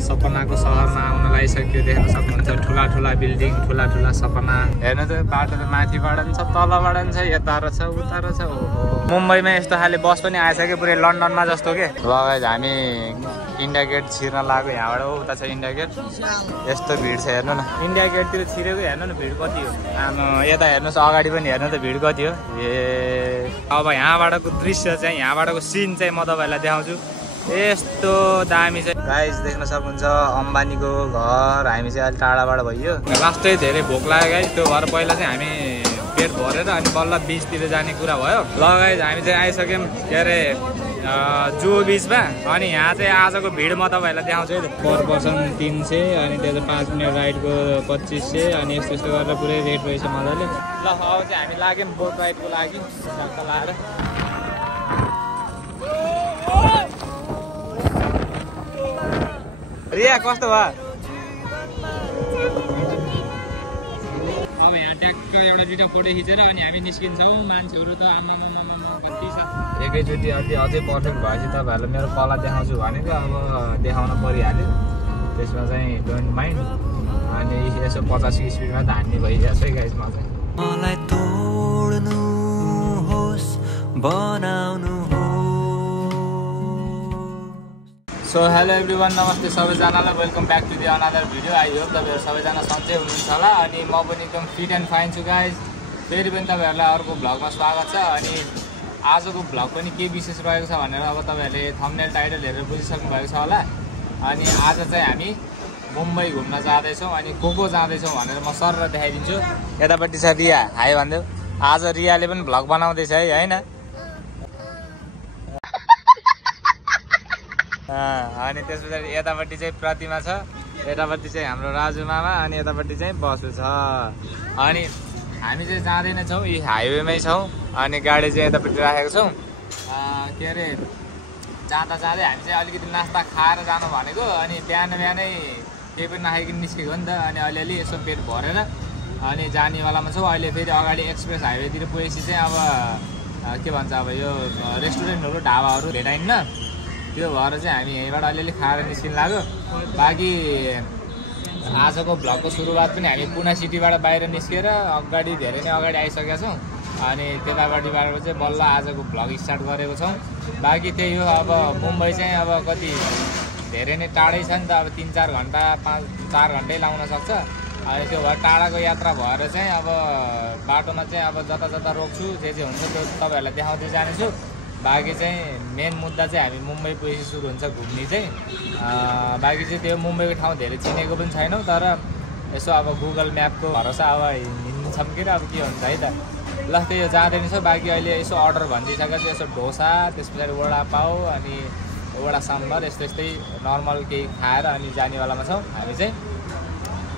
सपनाको सहरमा आउन लागिसक्यो। देख्न सक्नुहुन्छ ठुला ठुला बिल्डिङ, ठुला ठुला सपना। हेर्नु त बाटो त माथिबाट पनि छ, तलबाट पनि छ, यता र छ, उता र छ। मुम्बईमा यस्तो खाले बस पनि आएछ कि पुरै लन्डनमा जस्तो के। ल गाइज हामी इन्डिया गेट छिर्न लाग्यो। यहाँबाट उता छ इन्डिया गेट। यस्तो भिड छ हेर्नु न, इन्डिया गेटतिर छिरेको हेर्नु न भिड कति हो। यता हेर्नुहोस् अगाडि पनि हेर्नु त भिड कति हो। अब यहाँबाटको दृश्य चाहिँ, यहाँबाटको सिन चाहिँ म तपाईँहरूलाई देखाउँछु। यस्तो दामी छ गाइज, देख्न सक्नुहुन्छ अम्बानीको घर। हामी चाहिँ अलिक टाढाबाट भइयो। लास्टै धेरै भोक लाग्यो गाइज, त्यो भएर पहिला चाहिँ हामी पेट भरेर अनि बल्ल बिचतिर जाने कुरा भयो। ल गाइज हामी चाहिँ आइसक्यौँ के अरे जुहु बिचमा। अनि यहाँ चाहिँ आजको भिड म तपाईँहरूलाई देखाउँछु है। पर पर्सन 300 अनि त्यो चाहिँ 5 मिनट राइडको 2500 अनि यस्तो यस्तो गरेर पुरै रेट रहेछ मजाले। ल अब चाहिँ हामी लाग्यौँ बोट राइडको लागि सट्ट लाएर। रिया कस्तो भयो? अब यहाँ ट्याक्क एउटा दुइटा फोटो खिचेर अनि हामी निस्किन्छौँ। मान्छेहरू त आमा कति छ। एकैचोटि अझै पर्फेक्ट भएपछि तपाईँहरूलाई मेरो कला देखाउँछु भनेको अब देखाउन परिहाल्यो। त्यसमा चाहिँ डोन्ट माइन्ड। अनि यसो 50 स्पिडमा त हान्ने भइरहेको छ है गाइस। म चाहिँ मलाई तोड्नुहोस् बनाउनु। सो हेलो एभ्रिवान, नमस्ते सबैजनालाई। Welcome back to the another video. I hope तपाईँहरू सबैजना सन्चै हुनुहुन्छ होला। अनि म पनि एकदम फिट एन्ड फाइन छु गाइज। फेरि पनि तपाईँहरूलाई अर्को भ्लगमा स्वागत छ। अनि आजको भ्लग पनि के विशेष रहेको छ भनेर अब तपाईँहरूले थम्बनेल टाइटल हेरेर बुझिसक्नु भएको छ होला। अनि आज चाहिँ हामी मुम्बई घुम्न जाँदैछौँ। अनि को जाँदैछौँ भनेर म सर देखाइदिन्छु। यतापट्टि छ रिया, हाई भनिदेऊ। आज रियाले पनि भ्लग बनाउँदैछ है, होइन? अनि त्यस पछाडि यतापट्टि चाहिँ प्रतिमा छ, यतापट्टि चाहिँ हाम्रो राजु मामा, अनि यतापट्टि चाहिँ बसु छ। अनि हामी चाहिँ जाँदैन छौँ, यी हाइवेमै छौँ। अनि गाडी चाहिँ यतापट्टि राखेको छौँ। के अरे जाँदा जाँदै हामी चाहिँ अलिकति नास्ता खाएर जानु भनेको। अनि बिहानै केही पनि नखाइकन निस्केको नि त। अनि अलिअलि यसो पेट भरेर अनि जानेवालामा छौँ। अहिले फेरि अगाडि एक्सप्रेस हाइवेतिर पुगेपछि चाहिँ अब के भन्छ, अब यो रेस्टुरेन्टहरू ढाबाहरू भेटाइन्न। त्यो भएर चाहिँ हामी यहीँबाट अलिअलि खाएर निस्किन लाग्यो। बाँकी आजको भ्लगको सुरुवात पनि हामी पुना सिटीबाट बाहिर निस्केर अगाडि धेरै नै अगाडि आइसकेका छौँ। अनि त्यतापट्टिबाट चाहिँ बल्ल आजको भ्लग स्टार्ट गरेको छौँ। बाँकी त्यही हो, अब मुम्बई चाहिँ अब कति धेरै नै टाढै छ नि त। अब 3-4 घन्टा 5-4 घन्टै लाउन सक्छ। अनि त्यो भएर टाढाको यात्रा भएर चाहिँ अब बाटोमा चाहिँ अब जता जता रोक्छु, जे हुन्छ त्यो तपाईँहरूलाई देखाउँदै जानेछु। बाँकी चाहिँ मेन मुद्दा चाहिँ हामी मुम्बई पुगेपछि सुरु हुन्छ घुम्ने चाहिँ। बाँकी चाहिँ त्यो मुम्बईको ठाउँ धेरै चिनेको पनि छैनौँ, तर यसो अब गुगल म्यापको भरोसा अब हिँड्छौँ कि अब के हुन्छ है त। ल त्यही हो, जाँदैन छ। बाँकी अहिले यसो अर्डर भनिदिइसकेपछि यसो डोसा, त्यस पछाडि वडा पाउ अनि वडा साम्बर यस्तै नर्मल केही खाएर अनि जानेवालामा छौँ हामी चाहिँ।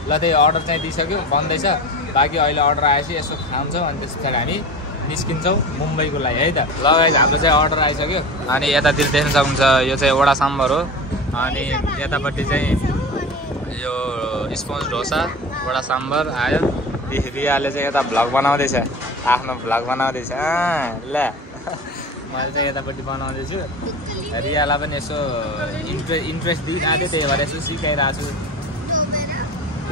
ल त्यही अर्डर चाहिँ दिइसक्यो, बन्दैछ। बाँकी अहिले अर्डर आएपछि यसो खान्छौँ अनि त्यस पछाडि हामी निस्किन्छौँ मुम्बईको लागि है त। ल गाइज हाम्रो चाहिँ अर्डर आइसक्यो। अनि यतातिर देख्न सक्नुहुन्छ यो चाहिँ वडा साम्बर हो। अनि यतापट्टि चाहिँ यो स्पोन्ज डोसा वडा साम्बर आयो। रियाले चाहिँ यता भ्लग बनाउँदैछ, आफ्नो भ्लग बनाउँदैछ। ल मैले चाहिँ यतापट्टि बनाउँदैछु। रियालाई पनि यसो इन्ट्रेस्ट दिइरहेको थियो, त्यही भएर यसो सिकाइरहेको छु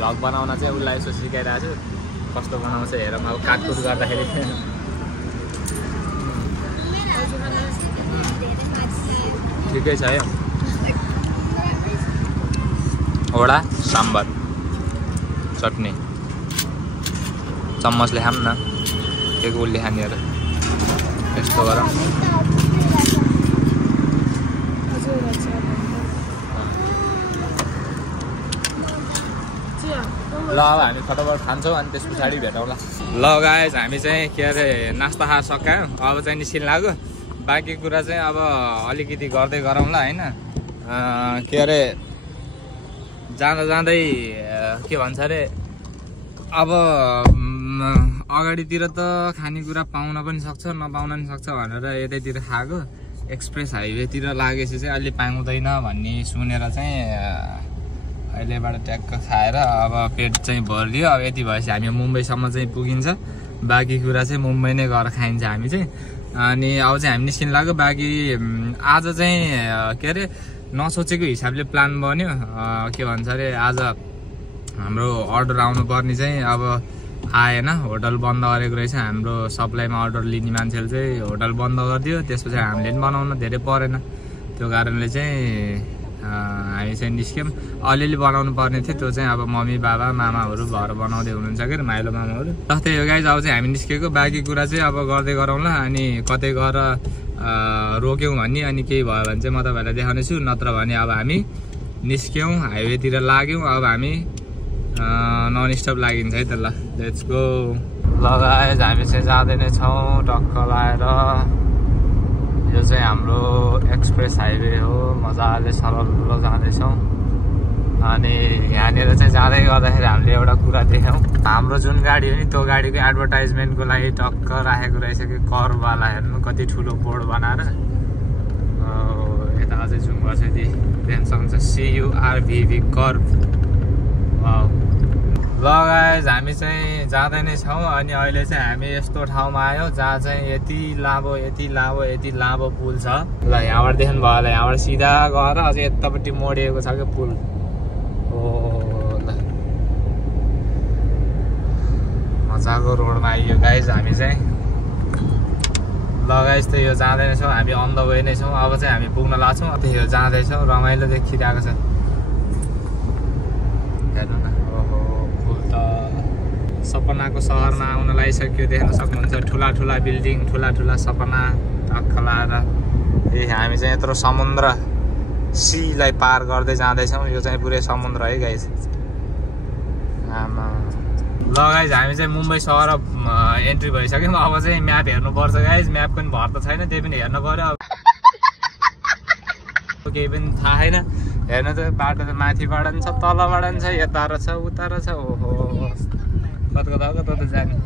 भ्लग बनाउन चाहिँ। उसलाई यसो सिकाइरहेको छु कस्तो बनाउँछ हेरौँ अब काटकुट गर्दाखेरि। ठिकै छ है। वडा साम्बर चटनी चम्मचले खाऊँ न, के गोलले खानेहरू यस्तो गरौँ। ल अब हामी फटाफट खान्छौँ अनि त्यस पछाडि भेटौँला। ल गाइज हामी चाहिँ के अरे नास्ता खाएर सकायौँ, अब चाहिँ निस्किन लाग्यो। बाँकी कुरा चाहिँ अब अलिकति गर्दै गरौँला होइन। के अरे जाँदै के भन्छ अरे अब अगाडितिर त खानेकुरा पाउन पनि सक्छ नपाउन पनि सक्छ भनेर यतैतिर खाएको। एक्सप्रेस हाइवेतिर लागेपछि चाहिँ अलि पाउँदैन भन्ने सुनेर चाहिँ अहिलेबाट ट्याक्क खाएर अब पेट चाहिँ भरियो। अब यति भएपछि हामी मुम्बईसम्म चाहिँ पुगिन्छ। बाँकी कुरा चाहिँ मुम्बई नै गएर खाइन्छ हामी चाहिँ। अनि अब चाहिँ हामी निस्किन लाग्यो। बाँकी आज चाहिँ के अरे नसोचेको हिसाबले प्लान बन्यो। के भन्छ अरे आज हाम्रो अर्डर आउनु पर्ने चाहिँ अब आएन, होटल बन्द गरेको रहेछ। हाम्रो सप्लाईमा अर्डर लिने मान्छेले चाहिँ होटल बन्द गरिदियो। त्यसपछि हामीले पनि बनाउन धेरै परेन, त्यो कारणले चाहिँ हामी चाहिँ निस्क्यौँ। अलिअलि बनाउनु पर्ने थियो, त्यो चाहिँ अब मम्मी बाबा मामाहरू भएर बनाउँदै हुनुहुन्छ के माइलो मामाहरू। जस्तै हो गाइज, अब चाहिँ हामी निस्केको। बाँकी कुरा चाहिँ अब गर्दै गरौँला। अनि कतै गएर रोक्यौँ भने अनि केही भयो भने चाहिँ म तपाईँहरूलाई देखाउने छु। नत्र भने अब हामी निस्क्यौँ, हाइवेतिर लाग्यौँ। अब हामी नन स्टप लागिन्छ है त। ल लेट्स गो। ल गाइज, हामी चाहिँ जाँदै नै छौँ टक्क लाएर। यो चाहिँ हाम्रो एक्सप्रेस हाइवे हो, मजाले सरल जाँदैछौँ। अनि यहाँनिर चाहिँ जाँदै गर्दाखेरि हामीले एउटा कुरा देख्यौँ, हाम्रो जुन गाडी हो नि त्यो गाडीको एडभर्टाइजमेन्टको लागि टक्क राखेको रहेछ कि कर्भवाला। हेर्नु कति ठुलो बोर्ड बनाएर। यता अझै जुम गर्छ, यति देख्न सक्नुहुन्छ CURVV कर्भ। ल गाइज, हामी चाहिँ जाँदै नै छौँ। अनि अहिले चाहिँ हामी यस्तो ठाउँमा आयौँ जहाँ चाहिँ यति लामो पुल छ। ल यहाँबाट देख्नु भयो होला, यहाँबाट सिधा गएर अझै यतापट्टि मोडिएको छ क्या पुल। ल मजाको रोडमा आइयो गाइज हामी चाहिँ। ल गाइज, त यो जाँदै नै छौँ, हामी अन द वे नै छौँ। अब चाहिँ हामी पुग्न लाग्छौँ। त्यही हो जाँदैछौँ, रमाइलो देखिरहेको छ। हेर्नु न, सपनाको सहरमा आउन लागिसक्यो। देख्न सक्नुहुन्छ ठुला बिल्डिङ, ठुला सपना टक्क लाएर। हामी चाहिँ यत्रो समुद्र सीलाई पार गर्दै जाँदैछौँ। यो चाहिँ पुरै समुद्र है गाइज। ल गाइज, हामी चाहिँ मुम्बई सहर एन्ट्री भइसक्यौँ। अब चाहिँ म्याप हेर्नुपर्छ गाइज। म्याप पनि भर त छैन, त्यही पनि हेर्नु पर्यो। अब केही पनि थाहा छैन। हेर्नु त बाटो त माथिबाट पनि छ, तलबाट पनि छ, यता र छ उता र छ। ओहो कता त जाने।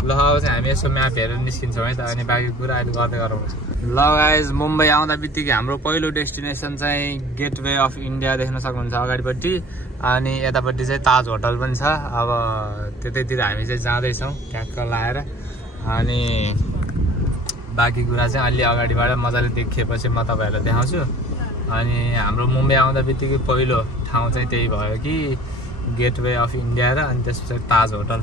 ल अब चाहिँ हामी यसो म्याप हेरेर निस्किन्छौँ है त। अनि बाँकी कुरा अहिले गर्दै गरौँ। ल गाइज, मुम्बई आउँदा बित्तिकै हाम्रो पहिलो डेस्टिनेसन चाहिँ गेटवे अफ इन्डिया देख्न सक्नुहुन्छ अगाडिपट्टि। अनि यतापट्टि चाहिँ ताज होटल पनि छ। अब त्यतैतिर हामी चाहिँ जाँदैछौँ ट्याक्क लाएर। अनि बाँकी कुरा चाहिँ अलि अगाडिबाट मजाले देखिएपछि म तपाईँहरूलाई देखाउँछु। अनि हाम्रो मुम्बई आउँदा बित्तिकै पहिलो ठाउँ चाहिँ त्यही भयो कि गेटवे अफ इन्डिया र अनि त्यस पछाडि ताज होटल।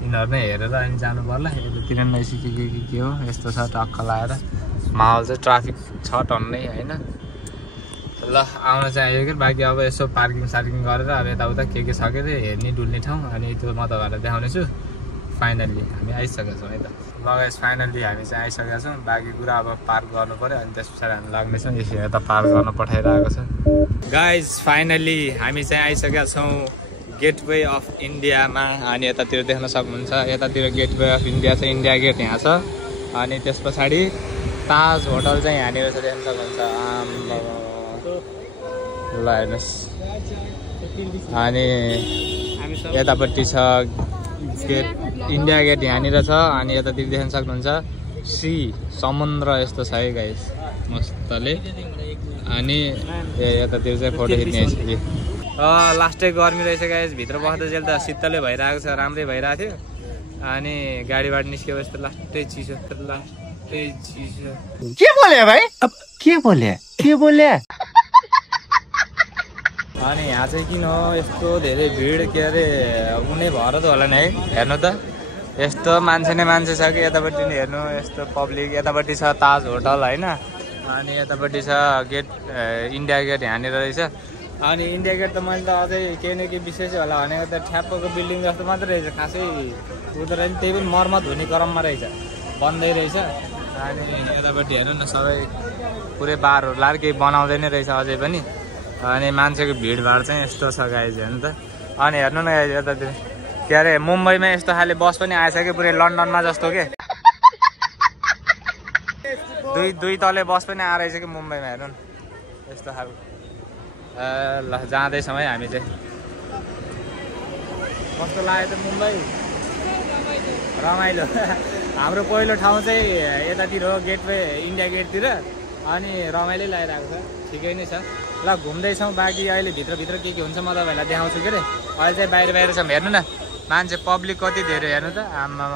यिनीहरू नै हेरेर अनि जानु पर्ला। यतातिर नै के हो यस्तो छ टक्क लाएर। माहौल चाहिँ ट्राफिक छ टन्नै होइन। ल आउन चाहिँ आयो कि बाँकी अब यसो पार्किङ गरेर अब यताउता के छ के हेर्ने डुल्ने ठाउँ। अनि त्यो म तपाईँहरूलाई देखाउने छु। फाइनल्ली हामी आइसकेका छौँ है त। ल गाइस, फाइनल्ली हामी चाहिँ आइसकेका छौँ। बाँकी कुरा अब पार्क गर्नु पऱ्यो। अनि त्यस पछाडि हामी लाग्नेछौँ। यसो यता पार्क गर्न पठाइरहेको छ गाइस। फाइनल्ली हामी चाहिँ आइसकेका छौँ गेटवे अफ इन्डियामा। अनि यतातिर देख्न सक्नुहुन्छ, यतातिर गेटवे अफ इन्डिया छ, इन्डिया गेट यहाँ छ। अनि त्यस पछाडि ताज होटल चाहिँ यहाँनिर छ, देख्न सक्नुहुन्छ। ल हेर्नुहोस्। अनि यतापट्टि छ गेट, इन्डिया गेट यहाँनिर छ। अनि यतातिर देख्न सक्नुहुन्छ समुद्र यस्तो छ है गाइस मस्तले। अनि यतातिर चाहिँ फोटो खिच्ने आइसक्यो। लास्टै गर्मी रहेछ गाइस। भित्र बस्दाखेरि त शीतलै भइरहेको छ, राम्रै भइरहेको थियो। अनि गाडीबाट निस्केपछि त लास्टै चिसो। के बोले भाइ? अब के बोले? अनि यहाँ चाहिँ किन हो यस्तो धेरै भिड? के अरे उनी भएर त होला नि है। हेर्नु त यस्तो मान्छे नै मान्छे छ कि। यतापट्टि नि हेर्नु यस्तो पब्लिक। यतापट्टि छ ताज होटल होइन। अनि यतापट्टि छ गेट, इन्डिया गेट यहाँनिर रहेछ। अनि इन्डिया गेट त मैले त अझै केही न केही विशेष होला भनेको त ठ्याप्पको बिल्डिङ जस्तो मात्रै रहेछ। खासै उता रहेछ, त्यही पनि मर्मत हुने क्रममा रहेछ, बन्दै रहेछ। अनि यतापट्टि हेर्नु न सबै पुरै बारहरू लाएर केही बनाउँदै नै रहेछ अझै पनि। अनि मान्छेको भिडभाड चाहिँ यस्तो छ गाइज हेर्नु त। अनि हेर्नु न गाइज यतातिर के अरे मुम्बईमा यस्तो खाले बस पनि आएछ कि पुरै लन्डनमा जस्तो के। दुई तले बस पनि आएछ कि मुम्बईमा। हेर्नु न यस्तो खालको। ल जाँदैछौँ है हामी चाहिँ। कस्तो लाग्यो त मुम्बई? रमाइलो। हाम्रो पहिलो ठाउँ चाहिँ यतातिर हो, गेटवे इन्डिया गेटतिर। अनि रमाइलो लागिरहेको छ, ठिकै नै छ। ल घुम्दैछौँ। बाँकी अहिले भित्र के हुन्छ म तपाईँहरूलाई देखाउँछु के अरे। अहिले चाहिँ बाहिर छौँ। हेर्नु न मान्छे पब्लिक कति धेरै हेर्नु त। आमा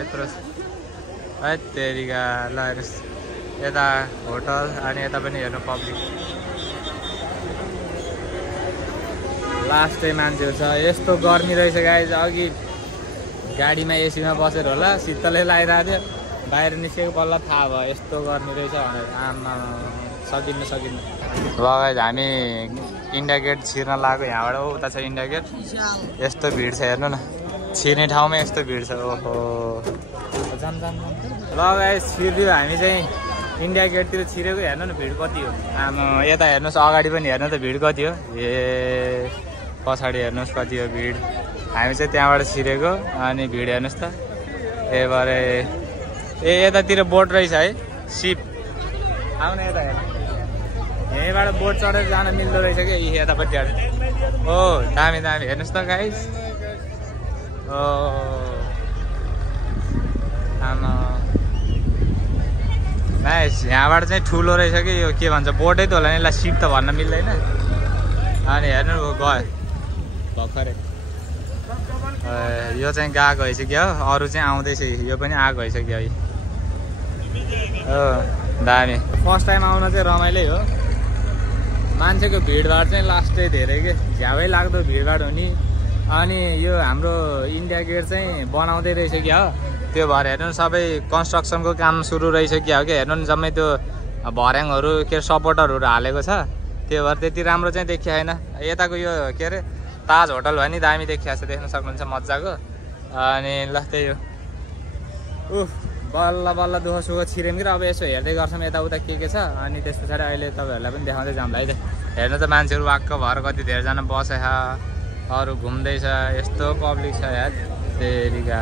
यत्रो है तेरिका। ल हेर्नुहोस् यता होटल अनि यता पनि हेर्नु पब्लिक लास्टै मान्छेहरू छ। यस्तो गर्मी रहेछ गाइज, अघि गाडीमा एसीमा बसेर होला शीतलै लागिरहेको थियो, बाहिर निस्केको बल्ल थाहा भयो यस्तो गर्मी रहेछ भनेर। आमा सकिन्न ल गाइज हामी इन्डिया गेट छिर्न लाग्यो यहाँबाट। उता छ इन्डिया गेट, यस्तो भिड छ हेर्नु न, छिर्ने ठाउँमा यस्तो भिड छ। ओहो ल गाइज छिर्दियो हामी चाहिँ इन्डिया गेटतिर छिरेको, हेर्नु न भिड कति हो। आमा यता हेर्नुहोस् अगाडि पनि हेर्नु त भिड कति हो, ए पछाडि हेर्नुहोस् कति हो भिड। हामी चाहिँ त्यहाँबाट छिरेको अनि भिड हेर्नुहोस् त। ए भरे यतातिर बोट रहेछ है, सिप आउन यता हेर्नु, यहीँबाट बोट चढेर जान मिल्दो रहेछ कि यतापट्टि। ओ दामी दामी हेर्नुहोस् त गाइस। ओ आमा नाइस, यहाँबाट चाहिँ ठुलो रहेछ कि यो के भन्छ बोटै त होला नि, यसलाई सिप त भन्न मिल्दैन। अनि हेर्नु गयो भर्खरै, यो चाहिँ गएको भइसक्यो, अरू चाहिँ आउँदैछ, यो पनि आएको भइसक्यो है। हो दामी, फर्स्ट टाइम आउन चाहिँ रमाइलै हो। मान्छेको भिडभाड चाहिँ लास्टै धेरै के झ्यावै लाग्दो भिडभाड हुने। अनि यो हाम्रो इन्डिया गेट चाहिँ बनाउँदै रहेछ क्या हो, त्यो भएर हेर्नु सबै कन्स्ट्रक्सनको काम सुरु रहेछ क्या हो कि। हेर्नु नि जम्मै त्यो भर्याङहरू के सपोर्टरहरू हालेको छ, त्यो भएर त्यति राम्रो चाहिँ देखिएन। यताको यो के अरे ताज होटल भयो नि, दामी देखिएको छ, देख्न सक्नुहुन्छ मजाको। अनि ल त्यही हो, बल्ल बल्ल दुःख सुख छिर्यौँ कि अब यसो हेर्दै गर्छौँ यताउता के छ। अनि त्यस पछाडि अहिले तपाईँहरूलाई पनि देखाउँदै जाउँला है त। हेर्नु त मान्छेहरू वाक्क भएर कति धेरैजना बसेछ, अरू घुम्दैछ, यस्तो पब्लिक छ यार, तेरिका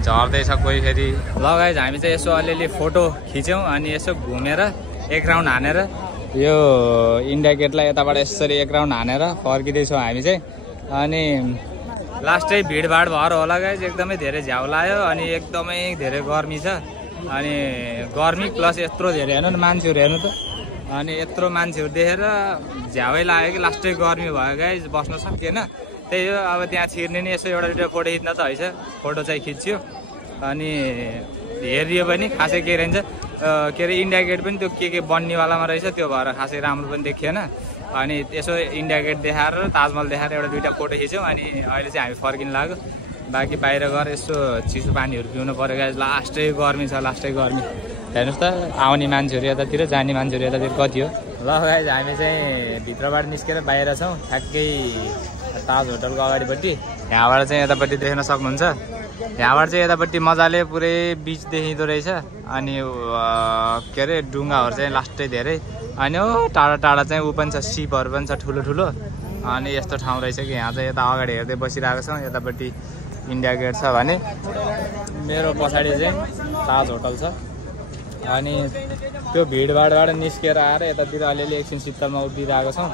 झर्दैछ कोही फेरि। लगाइज हामी चाहिँ यसो अलिअलि फोटो खिच्यौँ अनि यसो घुमेर एक राउन्ड हानेर यो इन्डिया गेटलाई यताबाट यसरी एक राउन्ड हानेर फर्किँदैछौँ हामी चाहिँ। अनि लास्टै भिडभाड भएर होला गाइज, एकदमै धेरै झ्याउ लाग्यो अनि एकदमै धेरै गर्मी छ। अनि गर्मी प्लस यत्रो धेरै हेर्नु न मान्छेहरू हेर्नु त, अनि यत्रो मान्छेहरू देखेर झ्यावै लाग्यो कि लास्टै गर्मी भयो गाइज, बस्न सकिएन। त्यही हो, अब त्यहाँ छिर्ने नि यसो एउटा दुइटा फोटो खिच्न त हैछ, फोटो चाहिँ खिच्यो अनि हेरियो पनि खासै के रहन्छ के अरे इन्डिया गेट पनि त्यो के बन्नेवालामा रहेछ, त्यो भएर खासै राम्रो पनि देखिएन। अनि यसो इन्डिया गेट देखाएर ताजमहल देखाएर एउटा दुइटा फोटो खिच्यौँ अनि अहिले चाहिँ हामी फर्किन लाग्यो। बाँकी बाहिर गएर यसो चिसो पानीहरू पिउनु पऱ्यो गाइज, लास्टै गर्मी छ, लास्टै गर्मी। हेर्नुहोस् त आउने मान्छेहरू यतातिर, जाने मान्छेहरू यतातिर कति हो। ल गाइज हामी चाहिँ भित्रबाट निस्केर बाहिर छौँ, ठ्याक्कै ताज होटलको अगाडिपट्टि। यहाँबाट चाहिँ यतापट्टि देख्न सक्नुहुन्छ, यहाँबाट चाहिँ यतापट्टि मजाले पुरै बिच देखिँदो रहेछ। अनि के अरे डुङ्गाहरू चाहिँ लास्टै धेरै, अनि टाढा टाढा चाहिँ ऊ पनि छ, सिपहरू पनि छ ठुलो ठुलो। अनि यस्तो ठाउँ रहेछ कि यहाँ चाहिँ यता अगाडि हेर्दै बसिरहेको छौँ, यतापट्टि इन्डिया गेट छ भने मेरो पछाडि चाहिँ ताज होटल छ। अनि त्यो भिडभाडबाट निस्केर आएर यतातिर अलिअलि एकछिन शीतलमा उभिरहेको छौँ।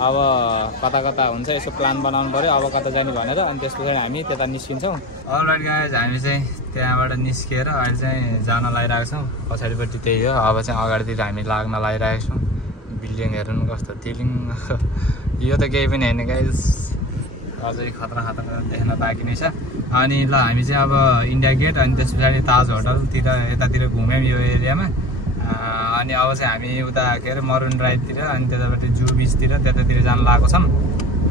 अब कता कता हुन्छ यसो प्लान बनाउनु पऱ्यो, अब कता जाने भनेर। अनि त्यस पछाडि हामी त्यता निस्किन्छौँ। अलराइट गाइज हामी चाहिँ त्यहाँबाट निस्किएर अहिले चाहिँ जान लागिरहेको छौँ पछाडिपट्टि, त्यही हो। अब चाहिँ अगाडितिर हामी लाग्न लागिरहेको छौँ। बिल्डिङ हेर्नु नि कस्तो तिलिङ, यो त केही पनि होइन गाइज, अझै खतरा खतरा देख्न बाँकी नै छ। अनि ल हामी चाहिँ अब इन्डिया गेट अनि त्यस पछाडि ताज होटलतिर यतातिर घुम्यौँ यो एरियामा। अनि अब चाहिँ हामी उता के अरे मरुन ड्राइभतिर अनि त्यतापट्टि जू बिचतिर त्यतातिर जान लागेको छौँ।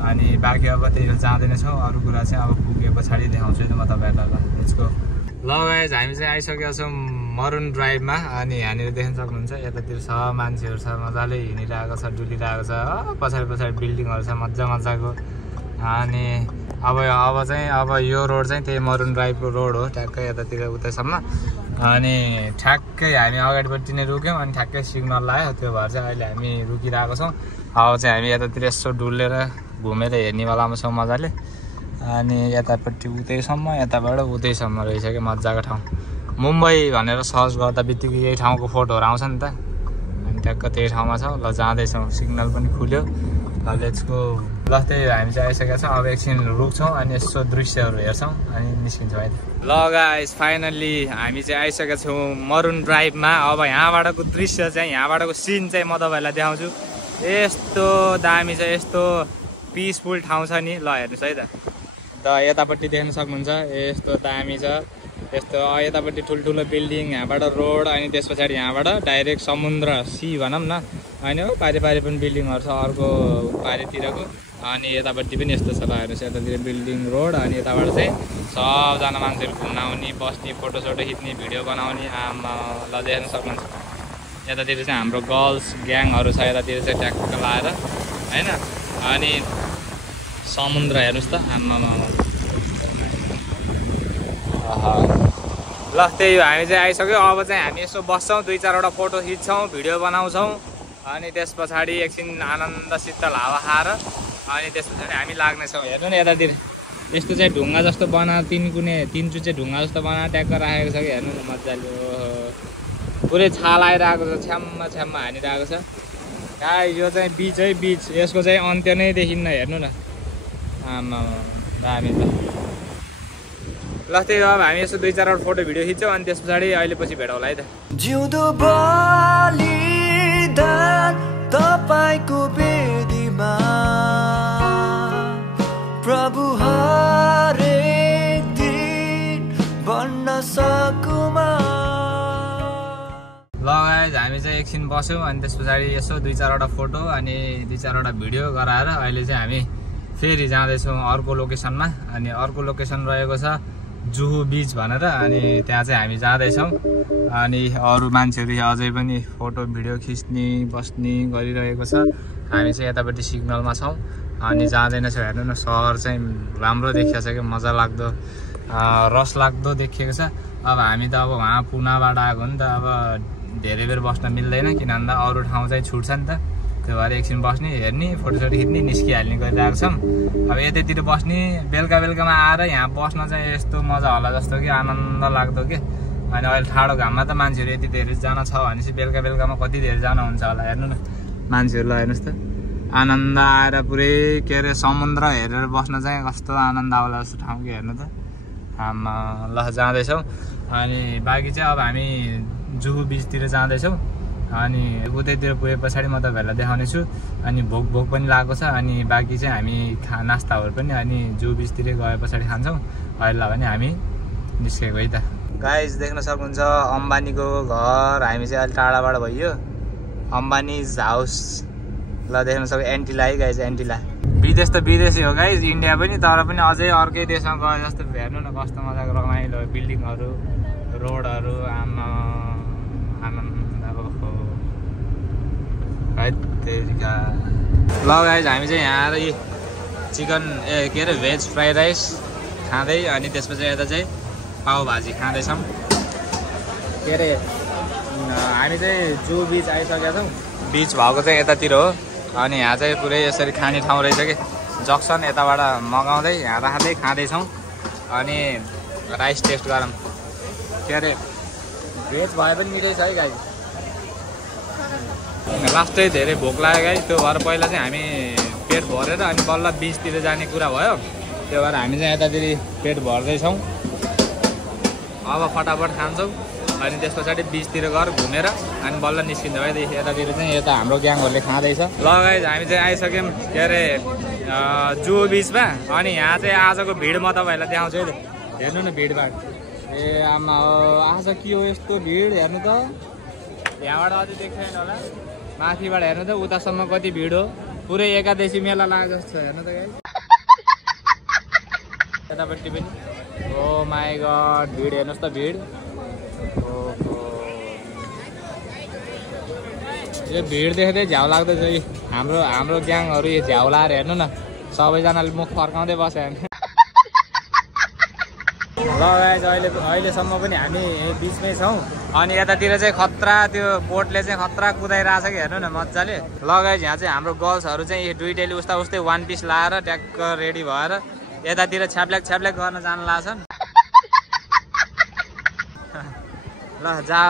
अनि बाँकी अब त्यही जाँदैन छौँ, अरू कुरा चाहिँ अब पुगे पछाडि देखाउँछु नि म तपाईँहरूलाई। ल लेट्स गो। ल गाइज हामी चाहिँ आइसकेका छौँ मरुन ड्राइभमा। अनि यहाँनिर देख्न सक्नुहुन्छ यतातिर छ मान्छेहरू छ, मजाले हिँडिरहेको छ, डुलिरहेको छ, पछाडि पछाडि बिल्डिङहरू छ मजा मजाको। अनि अब चाहिँ अब यो रोड चाहिँ त्यही मरुन ड्राइभको रोड हो, ठ्याक्कै यतातिर उतैसम्म। अनि ठ्याक्कै हामी अगाडिपट्टि नै रुक्यौँ अनि ठ्याक्कै सिग्नल लाग्यो, त्यो भएर चाहिँ अहिले हामी रुकिरहेको छौँ। अब चाहिँ हामी यतातिर यसो डुलेर घुमेर हेर्नेवालामा छौँ मजाले। अनि यतापट्टि उतैसम्म, यताबाट उतैसम्म रहेछ कि मजाको ठाउँ। मुम्बई भनेर सर्च गर्दा बित्तिकै यही ठाउँको फोटोहरू आउँछ नि त, अनि ट्याक्क त्यही ठाउँमा छौँ। ल जाँदैछौँ, सिग्नल पनि खुल्यो। ल लेट्स गो। ल त्यही हामी चाहिँ आइसकेका छौँ, अब एकछिन रुक्छौँ अनि यसो दृश्यहरू हेर्छौँ अनि निस्किन्छौँ है। ल गाइस फाइनल्ली हामी चाहिँ आइसकेका छौँ मरुन ड्राइभमा। अब यहाँबाटको दृश्य चाहिँ यहाँबाटको सिन चाहिँ म तपाईँहरूलाई देखाउँछु। यस्तो दामी छ, यस्तो पिसफुल ठाउँ छ नि। ल हेर्नुहोस् है त, यतापट्टि देख्न सक्नुहुन्छ यस्तो दामी छ। यस्तो यतापट्टि ठुल्ठुलो बिल्डिङ, यहाँबाट रोड, अनि त्यस पछाडि यहाँबाट डाइरेक्ट समुद्र सी भनौँ न। होइन हो पारि पारि पनि बिल्डिङहरू छ अर्को पारितिरको। अनि यतापट्टि पनि यस्तो छ ल हेर्नुहोस्, यतातिर बिल्डिङ रोड, अनि यताबाट चाहिँ सबजना मान्छेहरू घुम्न आउने, बस्ने, फोटोसोटो खिच्ने, भिडियो बनाउने। आमा ल देख्न सक्नुहुन्छ। यतातिर चाहिँ हाम्रो गर्ल्स ग्याङहरू छ, यतातिर चाहिँ ट्याक्क लाएर होइन। अनि समुद्र हेर्नुहोस् त आमा। ल त्यही हो, हामी चाहिँ आइसक्यो। अब चाहिँ हामी यसो बस्छौँ, 2-4वटा फोटो खिच्छौँ, भिडियो बनाउँछौँ, अनि त्यस पछाडि एकछिन आनन्द शीतल हावा खाएर अनि त्यस पछाडि हामी लाग्नेछौँ। हेर्नु न यतातिर यस्तो चाहिँ ढुङ्गा जस्तो बनाएर 3 चुच्चे ढुङ्गा जस्तो बनाएर ट्याक्क राखेको छ कि हेर्नु न मजाले। पुरै छाल आइरहेको छ, छ्याम्मा छ्याम्मा हानिरहेको छ। यो चाहिँ बिच है बिच, यसको चाहिँ अन्त्य नै देखिन्न। हेर्नु न आमा दामी त। ल त्यही हो, अब हामी यसो 2-4वटा फोटो भिडियो खिच्छौँ, अनि त्यस पछाडि अहिले पछि भेटौँला है त। जिउँदो बलिदान तपाईको वेदीमा प्रभु हरेक दिन बन्न सकुमा। ल गाइज हामी चाहिँ एकछिन बस्यौँ, अनि त्यस पछाडि यसो 2-4वटा फोटो अनि 2-4वटा भिडियो गराएर अहिले चाहिँ हामी फेरि जाँदैछौँ अर्को लोकेसनमा। अनि अर्को लोकेसन रहेको छ जुहु बिच भनेर। अनि त्यहाँ चाहिँ हामी जाँदैछौँ। अनि अरू मान्छेहरू अझै पनि फोटो भिडियो खिच्ने बस्ने गरिरहेको छ। हामी चाहिँ यतापट्टि सिग्नलमा छौँ अनि जाँदैनछौँ। हेर्नु न सहर चाहिँ राम्रो देखिएको छ कि मजा लाग्दो रस लाग्दो देखिएको छ। अब हामी त अब वहाँ पुनाबाट आएको हो नि त, अब धेरै बेर बस्न मिल्दैन, किन भन्दा अरू ठाउँ चाहिँ छुट्छ नि त। त्यो भएर एकछिन बस्ने, हेर्ने, फोटोसोटो खिच्ने, निस्किहाल्ने गरिरहेको छौँ। अब यतैतिर बस्ने, बेलुकामा आएर यहाँ बस्न चाहिँ यस्तो मजा होला जस्तो कि आनन्द लाग्दो कि। अनि अहिले ठाडो घाममा त मान्छेहरू यति धेरै जान छ भनेपछि बेलुकामा कति धेरै जान हुन्छ होला। हेर्नु न मान्छेहरूलाई हेर्नुहोस् त, आनन्द आएर पुरै के अरे समुद्र हेरेर बस्न चाहिँ कस्तो आनन्द आउला जस्तो ठाउँ कि। हेर्नु त आमा। ल जाँदैछौँ। अनि बाँकी चाहिँ अब हामी जुहु बिचतिर जाँदैछौँ। अनि उतैतिर पुगे पछाडि म तपाईँहरूलाई देखाउने छु। अनि भोक पनि लागेको छ। अनि बाँकी चाहिँ हामी नास्ताहरू पनि अनि जुहु बिचतिर गए पछाडि खान्छौँ। अहिले भने हामी निस्केको है त। गाइज देख्न सक्नुहुन्छ अम्बानीको घर। हामी चाहिँ अहिले टाढाबाट भइयो, अम्बानीज हाउस। ल देख्न सक्छ एन्टिला है गाइज, एन्टिला। विदेश त विदेशै हो गाइज, इन्डिया पनि, तर पनि अझै अर्कै देशमा गए जस्तो। हेर्नु न कस्तो मजाको रमाइलो बिल्डिङहरू, रोडहरू, आमा ल गाइज हामी चाहिँ यहाँ आएर यी चिकन के अरे भेज फ्राइड राइस खाँदै अनि त्यसपछि यता चाहिँ पाउ भाजी खाँदैछौँ। के अरे हामी चाहिँ जुहु बिच आइसकेका छौँ। बिच भएको चाहिँ यतातिर हो। अनि यहाँ चाहिँ पुरै यसरी खाने ठाउँ रहेछ कि। जक्सन यताबाट मगाउँदै यहाँ राख्दै खाँदैछौँ। अनि राइस टेस्ट गरौँ। के अरे भेज भए पनि मिठै छ है गाई। लास्टै धेरै भोक लाग्यो गाई, त्यो भएर पहिला चाहिँ हामी पेट भरेर अनि बल्ल बिचतिर जाने कुरा भयो। त्यो भएर हामी चाहिँ यतातिर पेट भर्दैछौँ। अब फटाफट खान्छौँ अनि त्यस पछाडि बिचतिर गएर घुमेर अनि बल्ल निस्किन्छ है। यतातिर चाहिँ यता हाम्रो ग्याङहरूले खाँदैछ। ल गाइज हामी चाहिँ आइसक्यौँ के अरे जुहु बिचमा। अनि यहाँ चाहिँ आजको भिड म तपाईँहरूलाई देखाउँछु है। हेर्नु न भिडभाड, ए आमा हो आज के हो यस्तो भिड। हेर्नु त यहाँबाट अझै देख्दैन होला, माथिबाट हेर्नु त उतासम्म कति भिड हो। पुरै एकादशी मेला लागेको जस्तो छ। हेर्नु त गाइज यतापट्टि पनि। ओ माई गड भिड हेर्नुहोस् त भिड। यो भिड देख्दै झ्याउ लाग्दैछ कि हाम्रो ग्याङहरू यो झ्याउ लाएर। हेर्नु न सबैजनाले मुख फर्काउँदै बस्यो हामी। ल गाइज अहिलेसम्म पनि हामी बिचमै छौँ। अनि यतातिर चाहिँ खतरा त्यो बोटले चाहिँ खतरा कुदाइरहेछ कि। हेर्नु न मजाले। ल गाइज यहाँ चाहिँ हाम्रो गर्ल्सहरू चाहिँ दुइटैले उस्तै वान पिस लाएर ट्याक्क रेडी भएर यतातिर छ्याप्ल्याक गर्न जान लाग्छन्। ल जा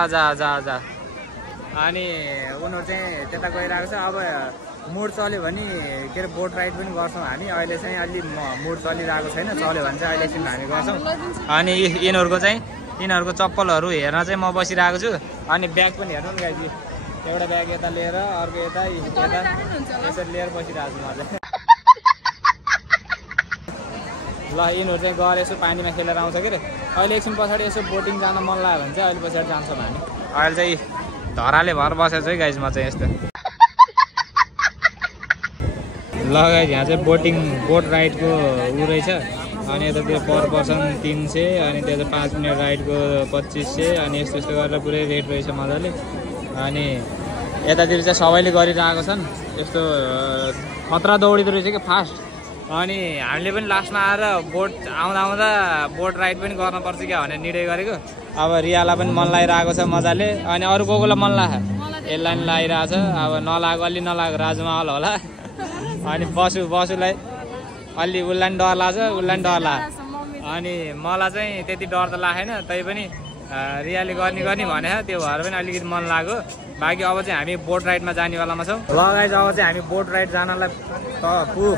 अनि उनीहरू चाहिँ त्यता गइरहेको छ। अब मुड चल्यो भने के अरे बोट राइड पनि गर्छौँ हामी। अहिले चाहिँ अलि मुड चलिरहेको छैन, चल्यो भने चाहिँ अहिलेसम्म हामी गर्छौँ। अनि यिनीहरूको चप्पलहरू हेर्न चाहिँ म बसिरहेको छु। अनि ब्याग पनि हेर्नु नि गाइज, एउटा ब्याग यता लिएर अर्को यता यसरी लिएर बसिरहेको छु म चाहिँ। ल यिनीहरू चाहिँ गएर यसो पानीमा खेलेर आउँछ के अरे। अहिले एकछिन पछाडि यसो बोटिङ जान मन लाग्यो भने चाहिँ अहिले पछाडि जान्छौँ हामी। अहिले चाहिँ धराले भर बसेको छु है गाइस म चाहिँ यस्तो। ल गाइस यहाँ चाहिँ बोट राइडको ऊ रहेछ। अनि यतातिर पर पर्सन 300 अनि त्यो चाहिँ 5 मिनट राइडको 2500 अनि यस्तो यस्तो गरेर पुरै रेट रहेछ मजाले। अनि यतातिर चाहिँ सबैले गरिरहेको छन् यस्तो खतरा दौडिँदो रहेछ कि फास्ट। अनि हामीले पनि लास्टमा आएर बोट आउँदा बोट राइड पनि गर्नुपर्छ क्या भनेर निर्णय गरेको। अब रियालाई पनि मन लागिरहेको छ मजाले। अनि अरू को कोलाई मन लाग्यो यसलाई पनि लागिरहेछ। अब नलागेको अलि नलागेको राजुमावल होला। अनि बसुलाई अलि उसलाई पनि डर लाग्छ उसलाई पनि डर लाग्छ। अनि मलाई चाहिँ त्यति डर त लागेन तैपनि रियाले गर्ने भने त्यो भएर पनि अलिकति मन लाग्यो। बाँकी अब चाहिँ हामी बोट राइडमा जानेवालामा छौँ। ल गाइस अब चाहिँ हामी बोट राइड जानलाई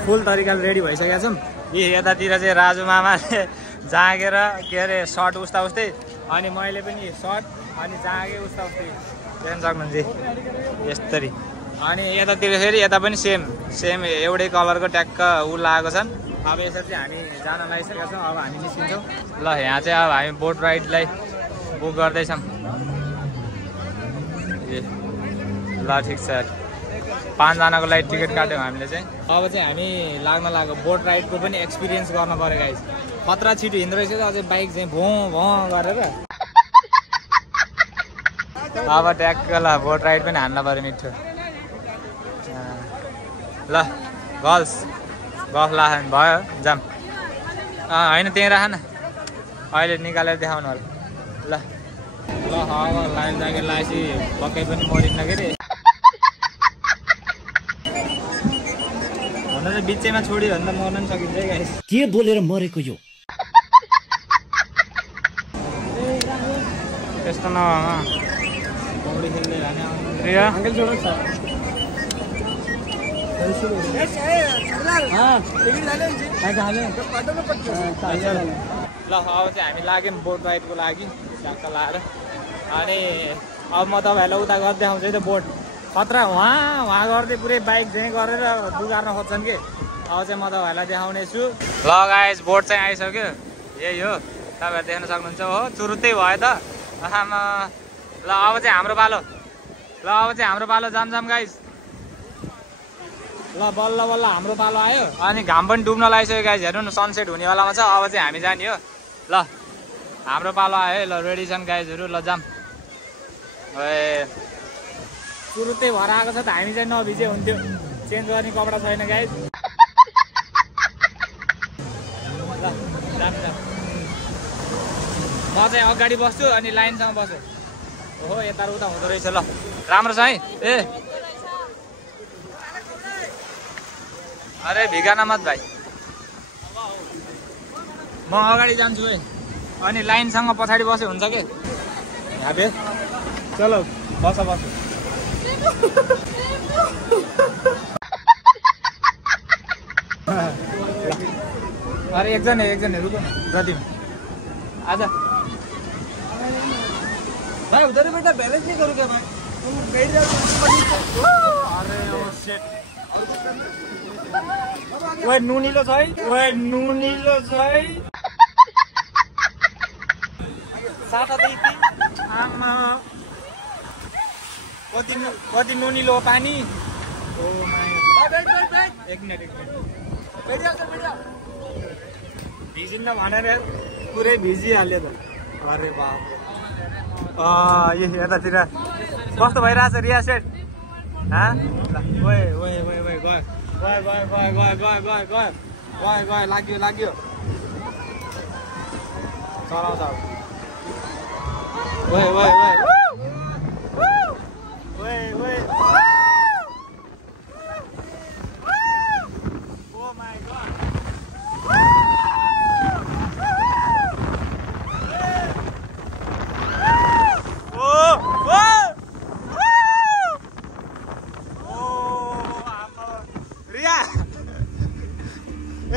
फुल तरिकाले रेडी भइसकेका छौँ। यतातिर चाहिँ राजु मामाले जागेर के अरे सर्ट उस्तै अनि मैले पनि सर्ट अनि जागे उस्तै देख्न सक्नुहुन्छ यस्तरी। अनि यतातिर फेरि यता पनि सेम एउटै कलरको ट्याक्क ऊ लगाएको छन्। अब यसरी चाहिँ हामी जान लागिसकेका छौँ। अब हामी निस्किन्छौँ। ल यहाँ चाहिँ अब हामी बोट राइडलाई बुक गर्दैछौँ। ल ठिक छ 5 जनाको लागि टिकट काट्यौँ हामीले चाहिँ। अब चाहिँ हामी लाग्न लाग्यो बोट राइडको पनि एक्सपिरियन्स गर्न पऱ्यो गाइस। खतरा छिटो हिँड्दो रहेछ अझै बाइक चाहिँ भौँ गरेर। अब ट्याक्क ल बोट राइड पनि हान्न पऱ्यो मिठो। ल गर्ल्स गफ लान भयो जाम होइन त्यहीँ राख न अहिले निकालेर देखाउनु होला। ल अब लाइन जागिर लगाएपछि पक्कै पनि मरिन्न के अरे। हुन चाहिँ बिचैमा छोड्यो भने त मर्न पनि सकिन्छ है गाइस। के बोलेर मरेको यो त्यस्तो नभएमा पौडी खेल्दै लाने रिया अङ्कल छोड्नु छ। ल अब चाहिँ हामी लाग्यौँ बोट राइडको लागि ढाक्क लाएर। अनि अब म तपाईँहरूलाई उता गर्दै देखाउँछु है त बोट खतरा वहाँ गर्दै पुरै बाइक चाहिँ गरेर दुगार्न खोज्छन् कि। अब चाहिँ म तपाईँहरूलाई देखाउने छु। ल गाइस बोट चाहिँ आइसक्यो यही हो तपाईँहरू देख्न सक्नुहुन्छ हो चुरुत्तै भयो त आमा। ल अब चाहिँ हाम्रो पालो जाम गाइस। ल बल्ल हाम्रो पालो आयो। अनि घाम पनि डुब्न लागिसक्यो गाइस हेर्नु न सनसेट हुनेवालामा छ। अब चाहिँ हामी जाने हो। ल हाम्रो पालो आयो है। ल रेडी छन् गाइजहरू ल जाम। ए सुरुतै भएर आएको छ त हामी चाहिँ नभिजे हुन्थ्यो चेन्ज गर्ने कपडा छैन गाइज। ल जाम म चाहिँ अगाडि बस्छु अनि लाइनसँग बस्छु। ओहो यता उता हुँदो रहेछ। ल राम्रो छ है। ए अरे भिगाना मत भाइ म अगाडि जान्छु है। अनि लाइनसँग पछाडि बस्यो हुन्छ के यहाँ पे। चलो बस अरे एकजना रुको न प्रतिम आजा भाई उधर बेटा बैलेंस नहीं करो क्या भाई तुम बैठ जाओ। अरे ओ शिट ओए नुनिलो छ है साटा त यति आमा कति नुनिलो पानी। ओ माय एक मिनट भिजिन्न भनेर पुरै भिजिहाल्यो त। अरे बाप यतातिर कस्तो भइरहेछ रिया सेट गयो लाग्यो चलाउँछ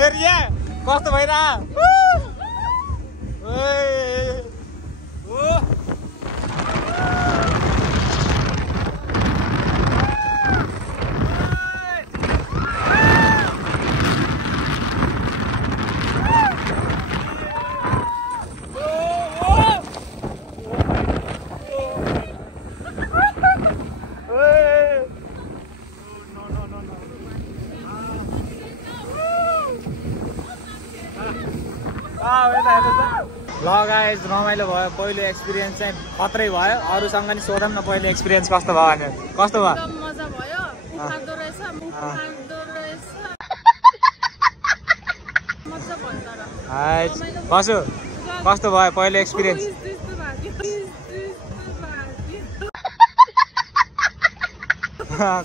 रिया कस्तो भइरहेको ल गाइस रमाइलो भयो पहिलो एक्सपिरियन्स चाहिँ खत्रै भयो अरूसँग नि सोधौँ न पहिलो एक्सपिरियन्स कस्तो भयो भने कस्तो भयो मजा भयो खाँदो रहेछ खाँदो रहेछ मजा भयो तर कसो कस्तो भयो पहिलो एक्सपिरियन्स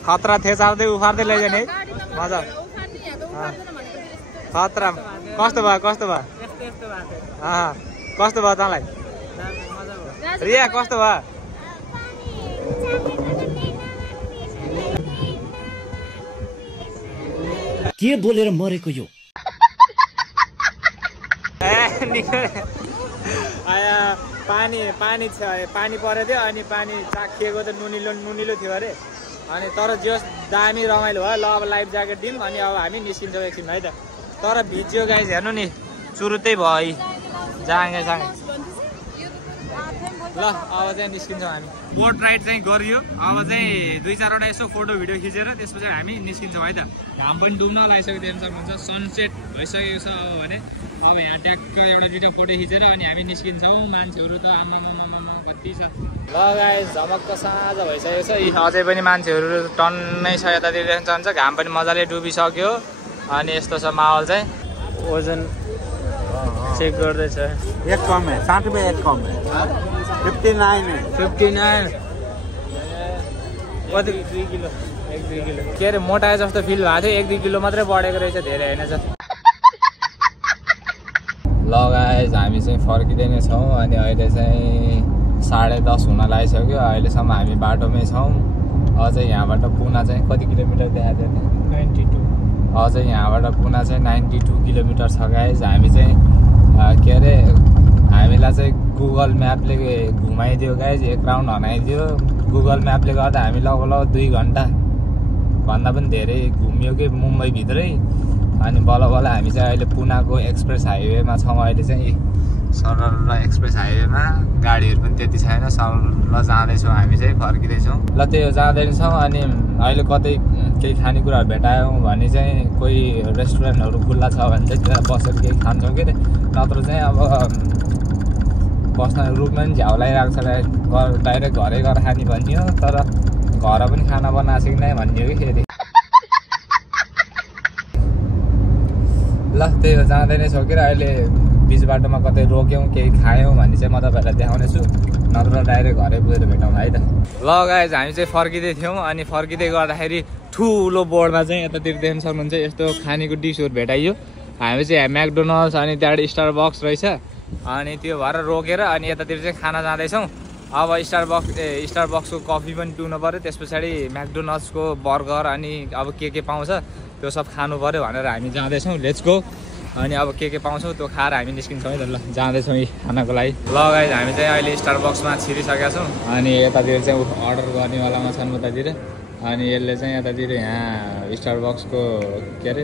खतरा थेचाउँदै उफार्दै लैजाने मजा खतरा कस्तो भयो कस्तो भयो कस्तो भयो तँलाई रिया कस्तो भयो के बोलेर मरेको यो पानी परेको थियो अनि पानी चाखिएको त नुनिलो थियो अरे अनि तर जस दामी रमाइलो भयो ल अब लाइफ ज्याकेट दिउँ अनि अब हामी निस्किन्छौँ एकछिन है त तर भिडियो गाइज हेर्नु नि सुरुतै भयो है जाँगे ल अब चाहिँ निस्किन्छौँ हामी बोट राइड चाहिँ गरियो अब चाहिँ 2-4वटा यसो फोटो भिडियो खिचेर त्यसपछि हामी निस्किन्छौँ है त घाम पनि डुब्न लागिसकेको टेन्सन हुन्छ सनसेट भइसकेको छ अब भने अब यहाँ ट्याक्क एउटा 2टा फोटो खिचेर अनि हामी निस्किन्छौँ मान्छेहरू त आमामामा कति छ ल गाइस झमक्क साँझ भइसकेको छ अझै पनि मान्छेहरू टन्नै छ यतातिर जान्छ घाम पनि मजाले डुबिसक्यो अनि यस्तो छ माहौल चाहिँ ओजन चेक गर्दैछ एक कम है 60 रुपये एक कम है 59 है 59 कति 2 किलो 1-2 किलो के अरे मोटाए जस्तो फिल भएको थियो 1-2 किलो मात्रै बढेको रहेछ धेरै होइन छ ल गाइस हामी चाहिँ फर्किँदै नै छौँ अनि अहिले चाहिँ 10:30 हुन लागिसक्यो अहिलेसम्म हामी बाटोमै छौँ अझै यहाँबाट पुना चाहिँ कति किलोमिटर देखाएको थियो 92 अझै यहाँबाट पुना चाहिँ 92 किलोमिटर छ गाइस हामी चाहिँ के अरे हामीलाई चाहिँ गुगल म्यापले घुमाइदियो गाइस एक राउन्ड हनाइदियो गुगल म्यापले गर्दा हामी लगभग 2 घन्टा भन्दा पनि धेरै घुम्यो कि मुम्बईभित्रै अनि बल्ल बल्ल हामी चाहिँ अहिले पुनाको एक्सप्रेस हाइवेमा छौँ अहिले चाहिँ सरल एक्सप्रेस हाइवेमा गाडीहरू पनि त्यति छैन सरल जाँदैछौँ हामी चाहिँ फर्किँदैछौँ ल त्यो जाँदैछौँ अनि अहिले कतै केही खानेकुराहरू भेटायौँ भने चाहिँ कोही रेस्टुरेन्टहरू खुल्ला छ भने चाहिँ त्यहाँ बसेर केही खान्छौँ के अरे नत्र चाहिँ अब बस्न रुममा पनि झ्याउ लगाइरहेको छ डाइरेक्ट घरै गएर खाने भनियो तर घर पनि खाना बनाएको छ कि नै भनियो कि फेरि ल त्यही हो जाँदै नै छौँ कि अहिले बिच बाटोमा कतै रोक्यौँ केही खायौँ भने चाहिँ म तपाईँहरूलाई देखाउने छु नत्र डाइरेक्ट घरै पुगेर भेटौँ है त ल गाइस हामी चाहिँ फर्किँदै थियौँ अनि फर्किँदै गर्दाखेरि ठुलो बोर्डमा चाहिँ यतातिर देख्न सक्नुहुन्छ यस्तो खानेको डिसहरू भेटाइयो हामी चाहिँ म्याकडोनल्ड्स अनि त्यहाँबाट स्टारबक्स रहेछ अनि त्यो भएर रोकेर अनि यतातिर चाहिँ खाना जाँदैछौँ अब स्टारबक्सको कफी पनि पिउनु पऱ्यो त्यस पछाडि म्याकडोनल्ड्सको बर्गर अनि अब के पाउँछ त्यो सब खानु पऱ्यो भनेर हामी जाँदैछौँ लेट्स गो अनि अब के पाउँछौँ त्यो खाएर हामी निस्किन्छौँ है त ल जाँदैछौँ यी खानाको लागि ल गाइस हामी चाहिँ अहिले स्टारबक्समा छिरिसकेका छौँ अनि यतातिर चाहिँ अर्डर गर्नेवालामा छन् उतातिर अनि यसले चाहिँ यतातिर यहाँ स्टारबक्सको के अरे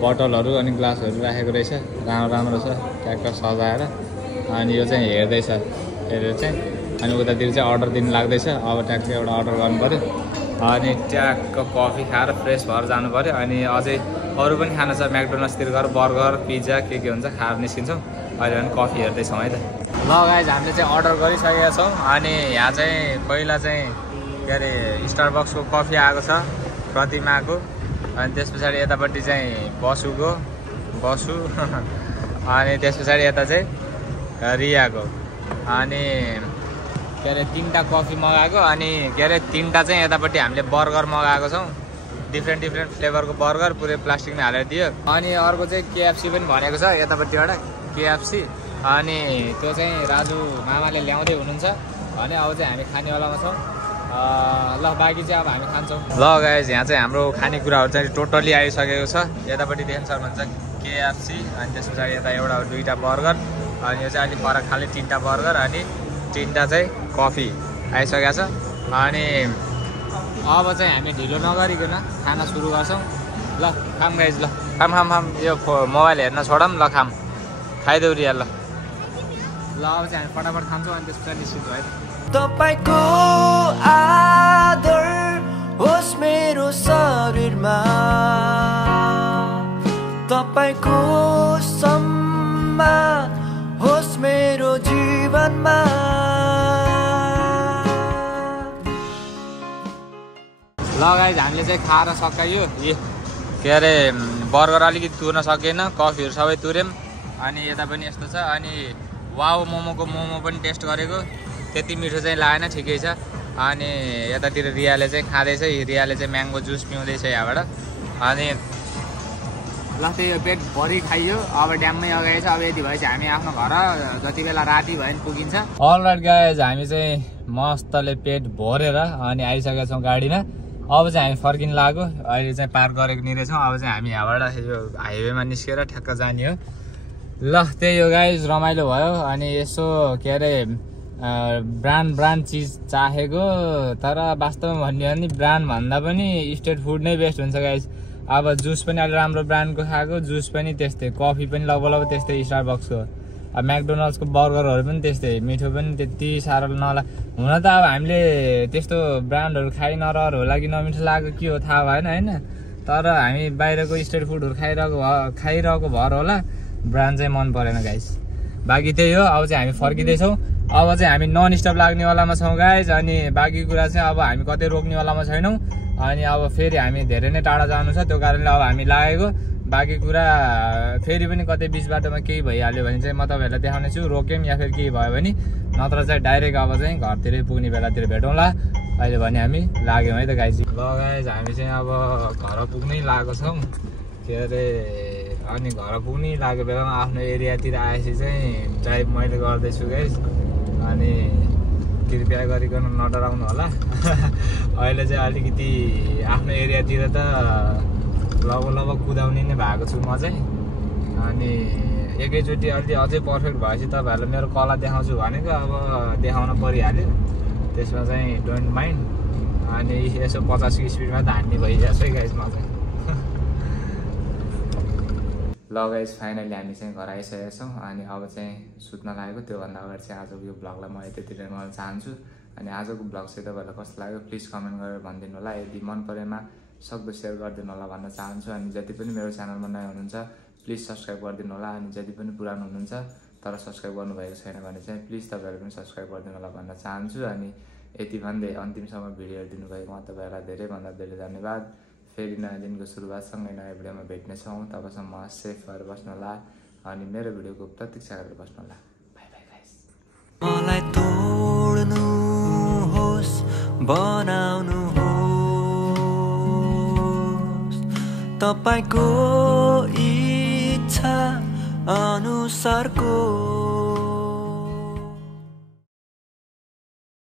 बोतलहरू अनि ग्लासहरू राखेको रहेछ राम्रो छ ट्याक्क सजाएर अनि यो चाहिँ हेर्दैछ हेरेर चाहिँ अनि उतातिर चाहिँ अर्डर दिनु लाग्दैछ अब ट्याक्क एउटा अर्डर गर्नु पऱ्यो अनि ट्याक्क कफी खाएर फ्रेस भएर जानु पऱ्यो अनि अझै अरू पनि खाना छ म्याकडोनल्ड्सतिर गएर बर्गर पिज्जा के हुन्छ खाएर निस्किन्छौँ अहिले पनि कफी हेर्दैछौँ है त ल गाइस हामीले चाहिँ अर्डर गरिसकेका छौँ अनि यहाँ चाहिँ पहिला चाहिँ के अरे स्टारबक्सको कफी आएको छ प्रतिमाको अनि त्यस पछाडि यतापट्टि चाहिँ बसु अनि त्यस पछाडि यता चाहिँ रियाको अनि के अरे 3टा कफी मगाएको अनि के अरे 3टा चाहिँ यतापट्टि हामीले बर्गर मगाएको छौँ डिफ्रेन्ट फ्लेभरको बर्गर पुरै प्लास्टिकमा हालेर दियो अनि अर्को चाहिँ केएफसी पनि भनेको छ यतापट्टिबाट केएफसी अनि त्यो चाहिँ राजु मामाले ल्याउँदै हुनुहुन्छ भने अब चाहिँ हामी खानेवालामा छौँ ल बाँकी चाहिँ अब हामी खान्छौँ ल गाइस यहाँ चाहिँ हाम्रो खानेकुराहरू चाहिँ टोटल्ली आइसकेको छ यतापट्टि देख्न सक्नुहुन्छ केएफसी अनि त्यस पछाडि यता एउटा 2टा बर्गर अनि यो चाहिँ अलिक फरक खाले 3टा बर्गर अनि 3टा चाहिँ कफी आइसकेको छ अनि अब चाहिँ हामी ढिलो नगरिकन खाना सुरु गर्छौँ ल खाम गाइज ल खाम यो मोबाइल हेर्न छोडौँ ल खाम खाइदेऊ रिया ल अब चाहिँ हामी फटाफट खान्छौँ अनि त्यस पछाडि निश्चित भयो तपाईको आदर होस् मेरो शरीरमा तपाईको सम्मान होस् मेरो जीवनमा ल गाइज हामीले चाहिँ खाएर सकायो के अरे बर्गर अलिकति तुर्न सकेन कफीहरू सबै तुर्यौँ अनि यता पनि यस्तो छ अनि वाउ मोमोको मोमो पनि टेस्ट गरेको त्यति मिठो चाहिँ लागेन ठिकै छ अनि यतातिर रियाले चाहिँ खाँदैछ रियाले चाहिँ म्याङ्गो जुस पिउँदैछ यहाँबाट अनि ल त्यही हो पेट भरि खाइयो अब ड्याममै अगाडि छ अब यति भएपछि हामी आफ्नो घर जति बेला राति भयो भने पुगिन्छ अलराइट गाइज हामी चाहिँ मस्तले पेट भरेर अनि आइसकेका छौँ गाडीमा अब चाहिँ हामी फर्किन लाग्यो अहिले चाहिँ पार्क गरेको नि रहेछौँ अब चाहिँ हामी यहाँबाट यो हाइवेमा निस्केर ठ्याक्क जाने हो ल त्यही हो गाइज रमाइलो भयो अनि यसो के अरे ब्रान्ड चिज चाहेको तर वास्तवमा भन्यो भने ब्रान्ड भन्दा पनि स्ट्रिट फुड नै बेस्ट हुन्छ गाइज अब जुस पनि अलि राम्रो ब्रान्डको खाएको जुस पनि त्यस्तै कफी पनि लगभग त्यस्तै स्टारबक्सको अब म्याकडोनल्ड्सको बर्गरहरू पनि त्यस्तै मिठो पनि त्यति साह्रो हुन त अब हामीले त्यस्तो ब्रान्डहरू खाइ नरहर होला कि नमिठो लागेको के हो थाहा भएन होइन तर हामी बाहिरको स्ट्रिट फुडहरू खाइरहेको भएर होला ब्रान्ड चाहिँ मन परेन गाइस बाँकी त्यही हो अब चाहिँ हामी फर्किँदैछौँ अब चाहिँ हामी नन स्टप लाग्नेवालामा छौँ गाइज अनि बाँकी कुरा चाहिँ अब हामी कतै रोक्नेवालामा छैनौँ अनि अब फेरि हामी धेरै नै टाढा जानु छ त्यो कारणले अब हामी लागेको बाँकी कुरा फेरि पनि कतै बिच बाटोमा केही भइहाल्यो भने चाहिँ म तपाईँहरूलाई देखाउने छु रोक्यौँ या फेरि केही भयो भने नत्र चाहिँ डाइरेक्ट अब चाहिँ घरतिरै पुग्ने बेलातिर भेटौँला अहिले भने हामी लाग्यौँ है त गाइज ल गाइज हामी चाहिँ अब घर पुग्नै लागेको छौँ के अरे अनि घर पुग्नै लागेको बेलामा आफ्नो एरियातिर आएपछि चाहिँ ड्राइभ मैले गर्दैछु गाइज अनि कृपया गरिकन नडराउनु होला अहिले चाहिँ अलिकति आफ्नो एरियातिर त लगभग कुदाउने नै भएको छु म चाहिँ अनि एकैचोटि अलि अझै पर्फेक्ट भएपछि तपाईँहरूलाई मेरो कला देखाउँछु भनेको अब देखाउन परिहाल्यो त्यसमा चाहिँ डोन्ट माइन्ड अनि यसो 50 स्पिडमा त हान्ने भइरहेको छ है गाइज म चाहिँ ल गाइज फाइनली हामी चाहिँ घर आइसकेका छौँ अनि अब चाहिँ सुत्न लागेको त्योभन्दा अगाडि चाहिँ आजको यो भ्लगलाई म यतितिर गर्न चाहन्छु अनि आजको भ्लग चाहिँ तपाईँहरूलाई कस्तो लाग्यो प्लिज कमेन्ट गरेर भनिदिनु होला यदि मन परेमा सक्दो सेयर गरिदिनु होला भन्न चाहन्छु अनि जति पनि मेरो च्यानलमा नयाँ हुनुहुन्छ प्लिज सब्सक्राइब गरिदिनु होला अनि जति पनि पुरानो हुनुहुन्छ तर सब्सक्राइब गर्नुभएको छैन भने चाहिँ प्लिज तपाईँहरू पनि सब्सक्राइब गरिदिनु होला भन्न चाहन्छु अनि यति भन्दै अन्तिमसम्म भिडियो दिनुभएकोमा तपाईँहरूलाई धेरैभन्दा धेरै धन्यवाद फेरि नयाँ दिनको सुरुवातसँगै नयाँ भिडियोमा भेट्नेछौँ तबसम्म सेफ भएर बस्नु होला अनि मेरो भिडियोको प्रतीक्षा गरेर बस्नु होला बाई बाई गाइस मलाई तोड्नुहोस् बनाउनुहोस् तपाईको इच्छा अनुसारको